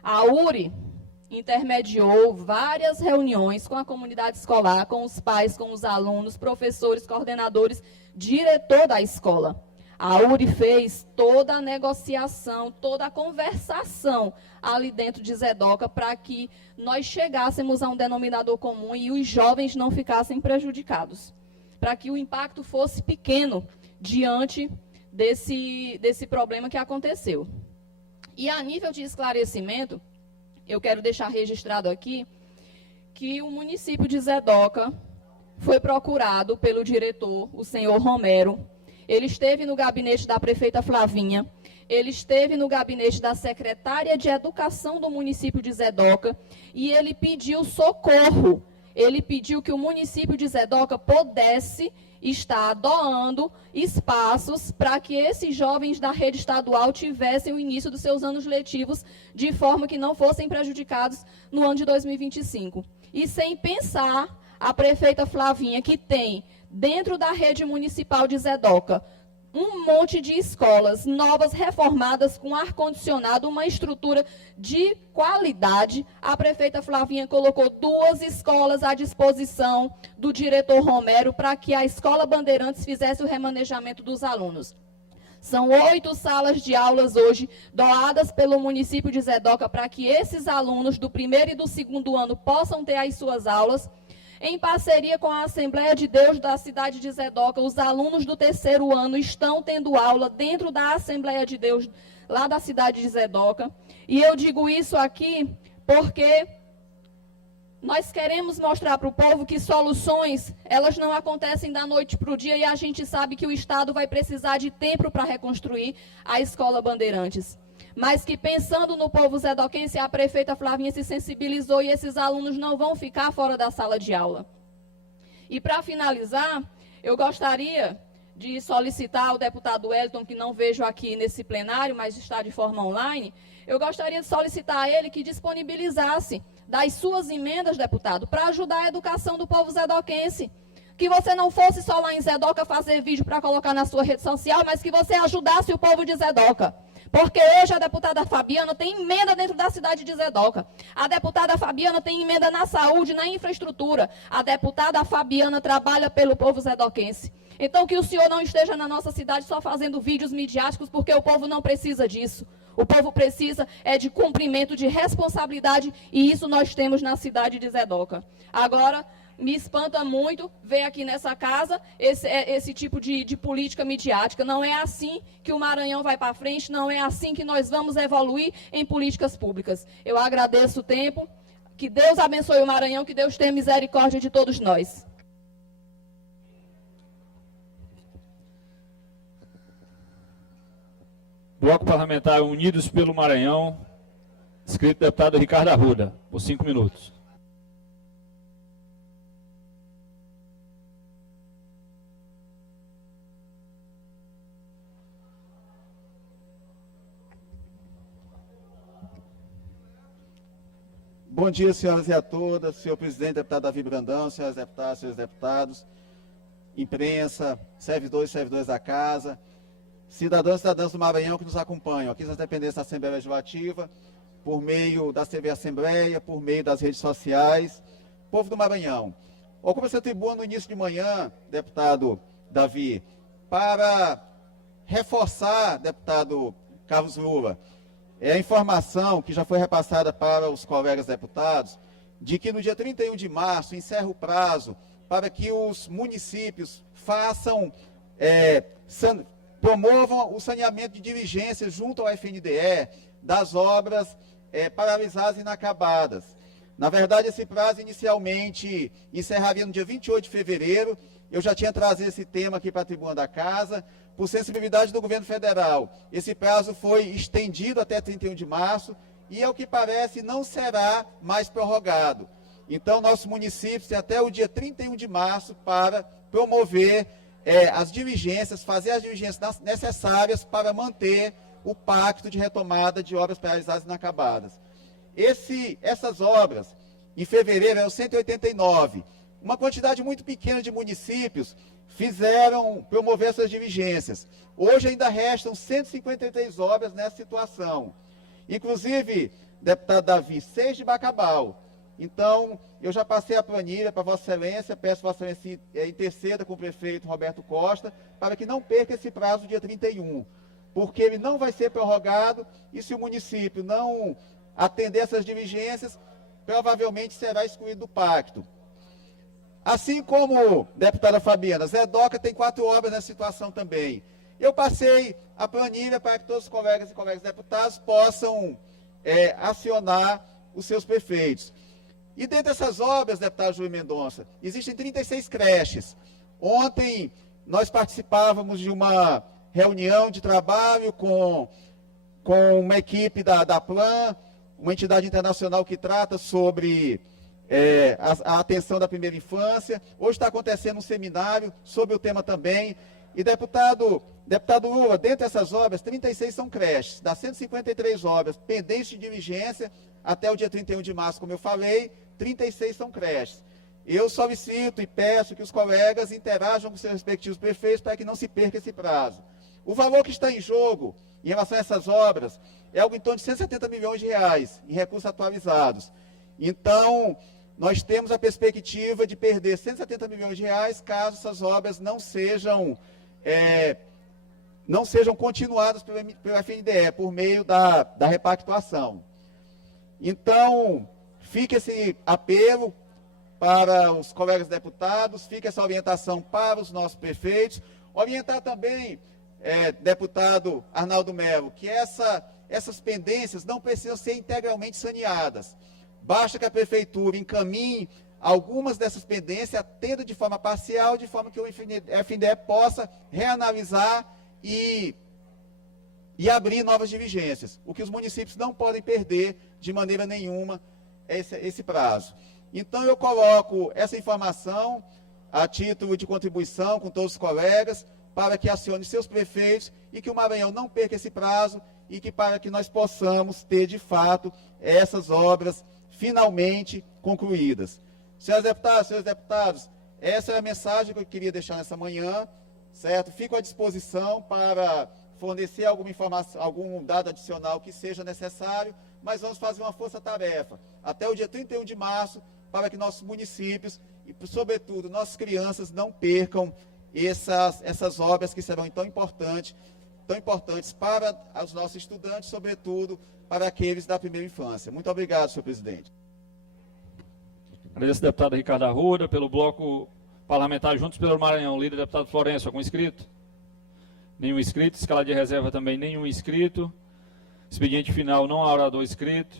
A URI intermediou várias reuniões com a comunidade escolar, com os pais, com os alunos, professores, coordenadores, diretor da escola. A URI fez toda a negociação, toda a conversação ali dentro de Zedoca para que nós chegássemos a um denominador comum e os jovens não ficassem prejudicados. Para que o impacto fosse pequeno diante desse problema que aconteceu. E a nível de esclarecimento, eu quero deixar registrado aqui que o município de Zedoca foi procurado pelo diretor, o senhor Romero. Ele esteve no gabinete da prefeita Flavinha, ele esteve no gabinete da secretária de Educação do município de Zedoca e ele pediu socorro. Ele pediu que o município de Zedoca pudesse estar doando espaços para que esses jovens da rede estadual tivessem o início dos seus anos letivos de forma que não fossem prejudicados no ano de 2025. E sem pensar, a prefeita Flavinha, que tem dentro da rede municipal de Zedoca um monte de escolas novas, reformadas, com ar-condicionado, uma estrutura de qualidade, a prefeita Flavinha colocou 2 escolas à disposição do diretor Romero para que a Escola Bandeirantes fizesse o remanejamento dos alunos. São 8 salas de aulas hoje doadas pelo município de Zedoca para que esses alunos do primeiro e do segundo ano possam ter as suas aulas. Em parceria com a Assembleia de Deus da cidade de Zedoca, os alunos do 3º ano estão tendo aula dentro da Assembleia de Deus lá da cidade de Zedoca. E eu digo isso aqui porque nós queremos mostrar para o povo que soluções, elas não acontecem da noite para o dia e a gente sabe que o Estado vai precisar de tempo para reconstruir a Escola Bandeirantes. Mas que pensando no povo zedoquense, a prefeita Flavinha se sensibilizou e esses alunos não vão ficar fora da sala de aula. E para finalizar, eu gostaria de solicitar ao deputado Wellington, que não vejo aqui nesse plenário, mas está de forma online, eu gostaria de solicitar a ele que disponibilizasse das suas emendas, deputado, para ajudar a educação do povo zedoquense. Que você não fosse só lá em Zedoca fazer vídeo para colocar na sua rede social, mas que você ajudasse o povo de Zedoca. Porque hoje a deputada Fabiana tem emenda dentro da cidade de Zedoca. A deputada Fabiana tem emenda na saúde, na infraestrutura. A deputada Fabiana trabalha pelo povo zedoquense. Então que o senhor não esteja na nossa cidade só fazendo vídeos midiáticos, porque o povo não precisa disso. O povo precisa de cumprimento de responsabilidade e isso nós temos na cidade de Zedoca. Agora, me espanta muito ver aqui nessa casa esse tipo de política midiática. Não é assim que o Maranhão vai para frente, não é assim que nós vamos evoluir em políticas públicas. Eu agradeço o tempo, que Deus abençoe o Maranhão, que Deus tenha misericórdia de todos nós. Bloco Parlamentar Unidos pelo Maranhão, inscrito deputado Ricardo Arruda, por 5 minutos. Bom dia, senhoras e a todas, senhor presidente, deputado Davi Brandão, senhoras deputadas, senhores deputados, imprensa, servidores e servidoras da casa, cidadãos e cidadãs do Maranhão que nos acompanham aqui nas dependências da Assembleia Legislativa, por meio da TV Assembleia, por meio das redes sociais, povo do Maranhão. Ocupa essa tribuna no início de manhã, deputado Davi, para reforçar, deputado Carlos Lula, a informação que já foi repassada para os colegas deputados, de que no dia 31 de março encerra o prazo para que os municípios promovam o saneamento de diligências junto ao FNDE das obras paralisadas e inacabadas. Na verdade, esse prazo inicialmente encerraria no dia 28 de fevereiro. Eu já tinha trazido esse tema aqui para a tribuna da casa. Por sensibilidade do governo federal, esse prazo foi estendido até 31 de março e, ao que parece, não será mais prorrogado. Então, nossos municípios têm até o dia 31 de março para promover as diligências, fazer as diligências necessárias para manter o pacto de retomada de obras paralisadas e inacabadas. Essas obras, em fevereiro, eram 189. Uma quantidade muito pequena de municípios fizeram promover essas diligências. Hoje ainda restam 153 obras nessa situação. Inclusive, deputado Davi, 6 de Bacabal. Então, eu já passei a planilha para Vossa Excelência, peço Vossa Excelência interceda com o prefeito Roberto Costa, para que não perca esse prazo dia 31, porque ele não vai ser prorrogado e se o município não atender essas diligências, provavelmente será excluído do pacto. Assim como, deputada Fabiana, Zé Doca tem 4 obras nessa situação também. Eu passei a planilha para que todos os colegas e colegas deputados possam acionar os seus prefeitos. E dentro dessas obras, deputado Júlio Mendonça, existem 36 creches. Ontem nós participávamos de uma reunião de trabalho com uma equipe da Plan, uma entidade internacional que trata sobre a atenção da primeira infância. Hoje está acontecendo um seminário sobre o tema também. E, deputado Lula, dentro dessas obras, 36 são creches. Das 153 obras pendentes de diligência, até o dia 31 de março, como eu falei, 36 são creches. Eu solicito e peço que os colegas interajam com seus respectivos prefeitos para que não se perca esse prazo. O valor que está em jogo em relação a essas obras é algo em torno de 170 milhões de reais em recursos atualizados. Então, nós temos a perspectiva de perder 170 milhões de reais caso essas obras não sejam continuadas pelo FNDE, por meio da repactuação. Então, fica esse apelo para os colegas deputados, fica essa orientação para os nossos prefeitos. Orientar também, deputado Arnaldo Melo, que essas pendências não precisam ser integralmente saneadas. Basta que a prefeitura encaminhe algumas dessas pendências, atenda de forma parcial, de forma que o FNDE possa reanalisar e abrir novas diligências. O que os municípios não podem perder de maneira nenhuma é esse prazo. Então, eu coloco essa informação a título de contribuição com todos os colegas, para que acione seus prefeitos e que o Maranhão não perca esse prazo e para que nós possamos ter, de fato, essas obras finalmente concluídas. Senhoras deputadas, senhores deputados, essa é a mensagem que eu queria deixar nessa manhã, certo? Fico à disposição para fornecer alguma informação, algum dado adicional que seja necessário, mas vamos fazer uma força-tarefa até o dia 31 de março para que nossos municípios e, sobretudo, nossas crianças não percam essas obras que serão tão importantes para os nossos estudantes, sobretudo para aqueles da primeira infância. Muito obrigado, senhor presidente. Agradeço ao deputado Ricardo Arruda, pelo bloco parlamentar Juntos pelo Maranhão. Líder, deputado Florencio, algum inscrito? Nenhum inscrito. Escala de reserva também, nenhum inscrito. Expediente final, não há orador inscrito.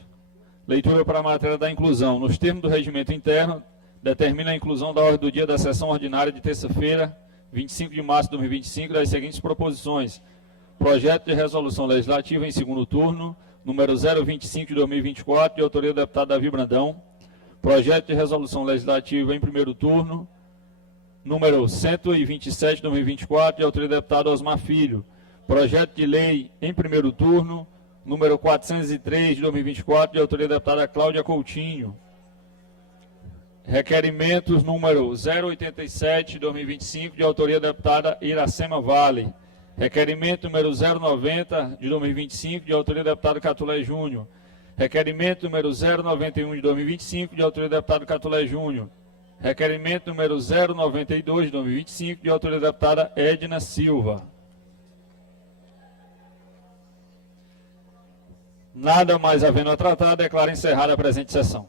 Leitura para a matéria da inclusão. Nos termos do regimento interno, determina a inclusão da ordem do dia da sessão ordinária de terça-feira, 25 de março de 2025, das seguintes proposições. Projeto de resolução legislativa em segundo turno, número 025 de 2024, de autoria do deputado Davi Brandão. Projeto de resolução legislativa em primeiro turno, número 127 de 2024, de autoria do deputado Osmar Filho. Projeto de lei em primeiro turno, número 403 de 2024, de autoria da deputada Cláudia Coutinho. Requerimentos número 087 de 2025, de autoria da deputada Iracema Vale. Requerimento número 090 de 2025, de autoria do deputado Catulé Júnior. Requerimento número 091 de 2025, de autoria do deputado Catulé Júnior. Requerimento número 092 de 2025, de autoria da deputada Edna Silva. Nada mais havendo a tratar, declaro encerrada a presente sessão.